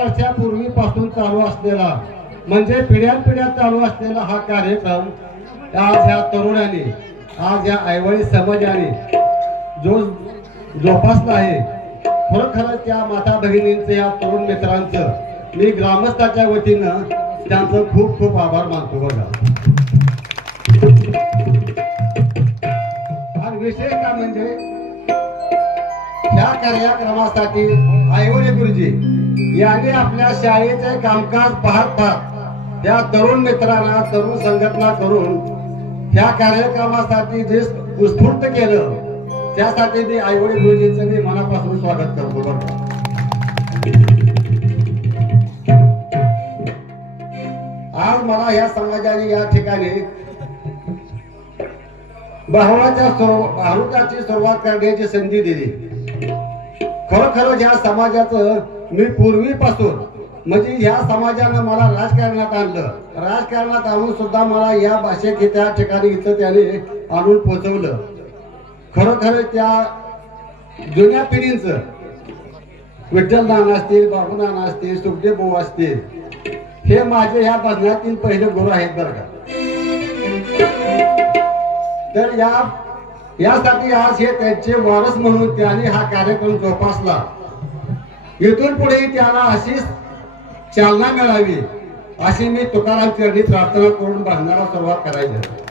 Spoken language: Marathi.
वर्षापूर्वीपासून चालू असलेला म्हणजे पिढ्यानपिढ्या चालू असलेला हा कार्यक्रम आज ह्या तरुणांनी आज या ऐवळी समाजाने जो जोपासला आहे. खरोखर त्या माता भगिनींचं या तरुण मित्रांचं मी ग्रामस्थाच्या वतीनं त्यांचं खूप खूप आभार मानतो बघा. आणि विशेष का म्हणजे ह्या कार्यक्रमासाठी ऐवळे गुरुजी यांनी आपल्या शाळेचे कामकाज पाहत त्या तरुण मित्रांना तरुण संघटना करून ह्या कार्यक्रमासाठी जे उत्स्फूर्त केलं त्यासाठी मी ऐवळे गुरुजींचं मी मनापासून स्वागत करतो बघा. आज मला या समाजाने या ठिकाणी भारूटाची सुरुवात करण्याची संधी दिली. खरोखर या समाजाचं मी पूर्वीपासून म्हणजे या समाजानं मला राजकारणात आणलं. राजकारणात आणून सुद्धा मला या भाषेत त्या ठिकाणी इथं त्याने आणून पोहोचवलं. खरोखर त्या जुन्या पिढींचं विठ्ठल नाना असतील, बाबू नाना असतील, सुखदेव भाऊ असतील हे माझे ह्या बंधनातील पहिले गुरु आहेत बरं का. तर यासाठी आज हे त्यांचे वारस म्हणून त्यांनी हा कार्यक्रम जोपासला. इथून पुढे त्यांना अशीच चालना मिळावी अशी मी तुकाराम चरणी प्रार्थना करून बांधण्याला सुरुवात करायची.